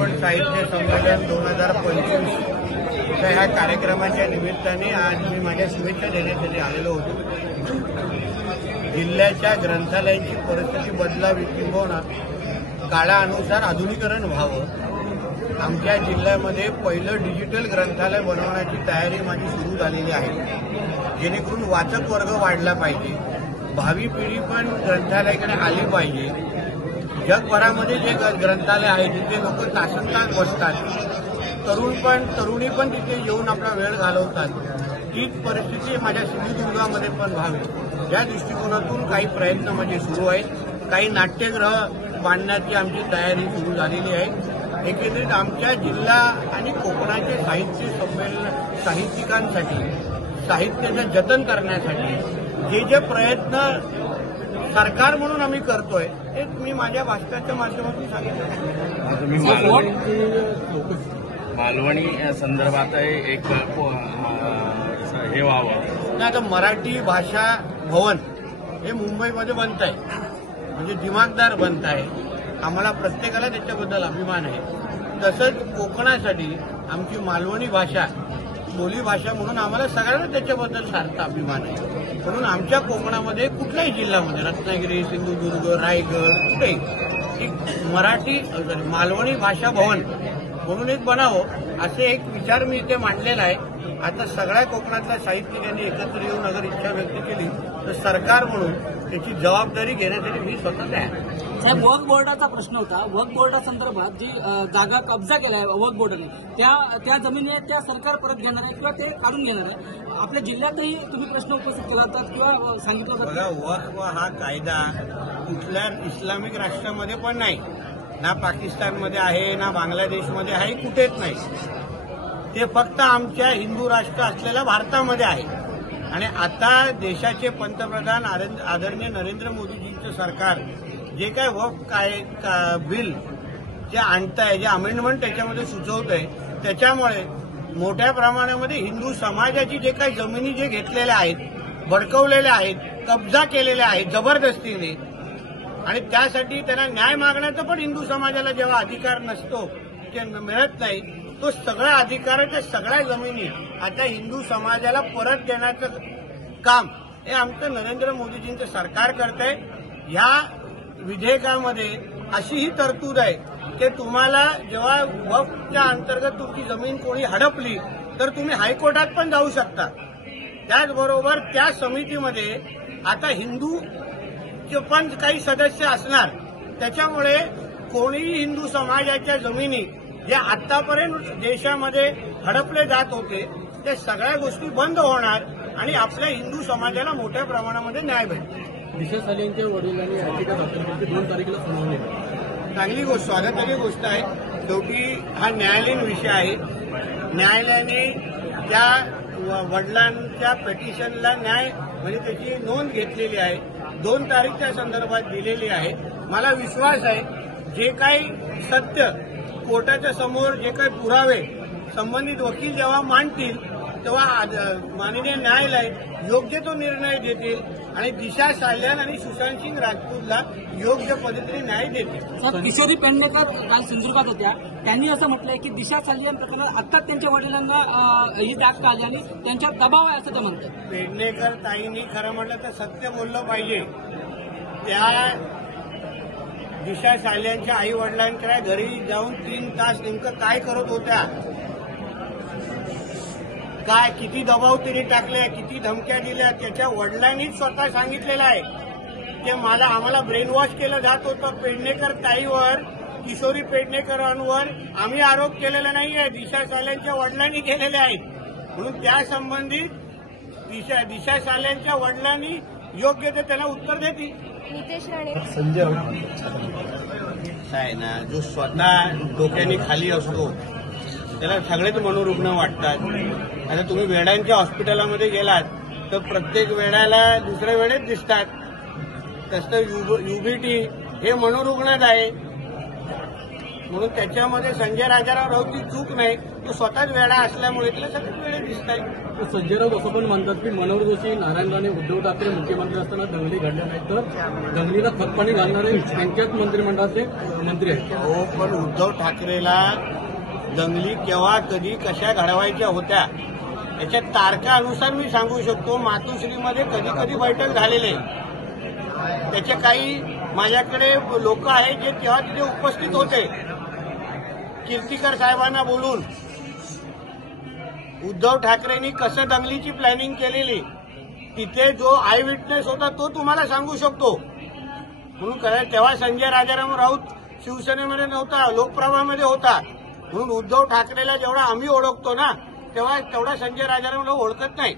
कोकण साहित्य संमेलन 2025 ह्या कार्यक्रमाच्या निमित्ताने आज मी माझ्या शुभेच्छा देण्यासाठी आलेलो होतो। जिल्ह्याच्या ग्रंथालयांची परिस्थिती बदलावी किंवा काळानुसार आधुनिकीकरण व्हावं। आमच्या जिल्ह्यामध्ये पहिलं डिजिटल ग्रंथालय बनवण्याची तयारी माझी सुरू झालेली आहे, जेणेकरून वाचक वर्ग वाढला पाहिजे, भावी पिढी पण ग्रंथालयाकडे आली पाहिजे। जगभरामध्ये जे ग्रंथालय आहे जिथे लोक तासनतास बसतात, तरुणी पण तिथे येऊन आपला वेळ घालवतात, तीच परिस्थिती माझ्या सिंधुदुर्गामध्ये पण व्हावी या दृष्टिकोनातून काही प्रयत्न माझे सुरू आहेत। काही नाट्यगृह बांधण्याची आमची तयारी सुरू झालेली आहे। एकंदरीत आमच्या जिल्हा आणि कोकणाचे साहित्य संमेलन साहित्यिकांसाठी साहित्याचं जतन करण्यासाठी जे प्रयत्न सरकार म्हणून आम्ही करतोय ते मी माझ्या भाषणाच्या माध्यमातून सांगितलं। मालवणी संदर्भात एक हे व्हावं नाही, आता मराठी भाषा भवन हे मुंबईमध्ये बनत आहे, म्हणजे दिमागदार बनत आहे। आम्हाला प्रत्येकाला त्याच्याबद्दल अभिमान आहे। तसंच कोकणासाठी आमची मालवणी भाषा बोली भाषा म्हणून आम्हाला सगळ्यांना त्याच्याबद्दल सारखा अभिमान आहे। म्हणून आमच्या कोकणामध्ये कुठल्याही जिल्ह्यामध्ये रत्नागिरी, सिंधुदुर्ग, रायगड कुठेही एक मालवणी भाषा भवन म्हणून एक बनावं असे एक विचार मी इथे मांडलेला आहे। आता सगळ्या कोकणातल्या साहित्यिकांनी एकत्र येऊन अगर इच्छा व्यक्त केली तर सरकार म्हणून त्याची जबाबदारी घेण्यासाठी मी स्वतः तयार आहे। साहेब, वक्फ बोर्डाचा प्रश्न होता। वक्फ बोर्डासंदर्भात जी जागा कब्जा केला आहे वक्फ बोर्डाने, त्या जमिनी त्या सरकार परत घेणार आहे किंवा ते काढून घेणार आहे? आपल्या जिल्ह्यातही तुम्ही प्रश्न उपस्थित केला होता किंवा सांगितलं होतं? बघा, वक्फ हा कायदा कुठल्या इस्लामिक राष्ट्रामध्ये पण नाही, ना पाकिस्तानमध्ये आहे, ना बांगलादेशमध्ये आहे, कुठेच नाही। ते फक्त आमच्या हिंदू राष्ट्र असलेल्या भारतामध्ये आहे। आणि आता देशाचे पंतप्रधान आदरणीय नरेंद्र मोदीजींचं सरकार जे काय वक्फ बिल जे आणतंय, जे अमेंडमेंट त्याच्यामध्ये सुचवत आहे, त्याच्यामुळे मोठ्या प्रमाणामध्ये हिंदू समाजाची जे काही जमिनी जे घेतलेल्या आहेत, बळकवलेल्या आहेत, कब्जा केलेल्या आहेत जबरदस्तीने, आणि त्यासाठी त्यांना न्याय मागण्याचा पण हिंदू समाजाला जेव्हा अधिकार नसतो, ते मिळत नाही, तो सगळ्या अधिकाराच्या सगळ्या जमिनी आता हिंदू समाजाला परत देण्याचं काम हे आमचं नरेंद्र मोदीजींचं सरकार करतंय। या विधेयकामध्ये अशी ही तरतूद आहे की तुम्हाला जेव्हा वक्फच्या अंतर्गत तुमची जमीन कोणी हडपली तर तुम्ही हायकोर्टात पण जाऊ शकता। त्याचबरोबर त्या समितीमध्ये आता हिंदूचे पण काही सदस्य असणार, त्याच्यामुळे कोणीही हिंदू समाजाच्या जमिनी जे आतापर्यंत देशामध्ये हडपले जात होते ते सगळ्या गोष्टी बंद होणार आणि आपल्या हिंदू समाजाला मोठ्या प्रमाणामध्ये न्याय भेटेल। दिशा सालेंच्या वडिलांनी याचिका दाखल केली, 2 तारखेला सुनावणी। चांगली गोष्ट, स्वागताची गोष्ट आहे। शेवटी हा न्यायालयीन विषय आहे। न्यायालयाने त्या वडिलांच्या पिटिशनला न्याय म्हणजे त्याची नोंद घेतलेली आहे, 2 तारीख त्या संदर्भात दिलेली आहे। मला विश्वास आहे जे काही सत्य कोर्टाच्या समोर जे काही पुरावे संबंधित वकील जेव्हा मांडतील तेव्हा माननीय न्यायालय योग्य तो निर्णय देतील आणि दिशा साल्यान आणि सुशांत सिंग राजपूतला योग्य पद्धतीने न्याय देतील। किशोरी पेडणेकर काल सिंधुदुर्गात होत्या, त्यांनी असं म्हटलंय की दिशा सालियन प्रकरणात आत्ताच त्यांच्या वडिलांना ही दाखल आली आणि त्यांच्यावर दबाव आहे असं ते म्हणतात। पेडणेकर ताईंनी खरं म्हटलं तर सत्य बोललं पाहिजे। त्या दिशा साल्यांच्या आई वडिलांच्या घरी जाऊन 3 तास नेमकं काय करत होत्या, काय किती दबाव तिने टाकले, किती धमक्या दिल्या, त्याच्या वडिलांनीच स्वतः सांगितलेलं आहे की आम्हाला ब्रेन वॉश केलं जात होतं। पेडणेकर ताईवर, किशोरी पेडणेकरांवर आम्ही आरोप केलेला नाहीये, दिशा साल्यांच्या वडिलांनी केलेले आहेत। म्हणून त्या संबंधित दिशा साल्यांच्या वडिलांनी योग्य ते त्यांना उत्तर देतील। संजय आहे ना, जो स्वतः डोक्याने खाली असतो त्याला सगळेच मनोरुग्ण वाटतात। आता तुम्ही वेड्यांच्या हॉस्पिटलमध्ये गेलात तर प्रत्येक वेड्याला दुसऱ्या वेळेत दिसतात, तसं युबीटी हे मनोरुग्णच आहे। म्हणून त्याच्यामध्ये संजय राजाराम राऊतची चूक नाही, तो स्वतःच वेडा असल्यामुळे त्याला सगळ्यात वेळे दिसत आहे. संजय राऊत असं पण म्हणतात की मनोहर जोशी, नारायण राणे, उद्धव ठाकरे मुख्यमंत्री असताना दंगली घडल्या नाही, तर दंगलीला खतपाणी घालणारे त्यांच्याच मंत्रिमंडळाचे मंत्री आहेत. हो, पण उद्धव ठाकरेला दंगली केव्हा कधी कशा घडवायच्या होत्या याच्या तारखानुसार मी सांगू शकतो. मातोश्रीमध्ये कधी कधी बैठक झालेले, त्याचे काही माझ्याकडे लोक आहेत जे तेव्हा तिथे उपस्थित होते. कीर्तीकर साहेबांना बोलून उद्धव ठाकरेंनी कसं दंगलीची प्लॅनिंग केलेली तिथे जो आय विटनेस होता तो तुम्हाला सांगू शकतो. म्हणून तेव्हा संजय राजाराम राऊत शिवसेनेमध्ये नव्हता, लोकप्रभामध्ये होता. म्हणून उद्धव ठाकरेला जेवढा आम्ही ओळखतो ना तेव्हा तेवढा संजय राजाराम राऊत ओळखत नाही.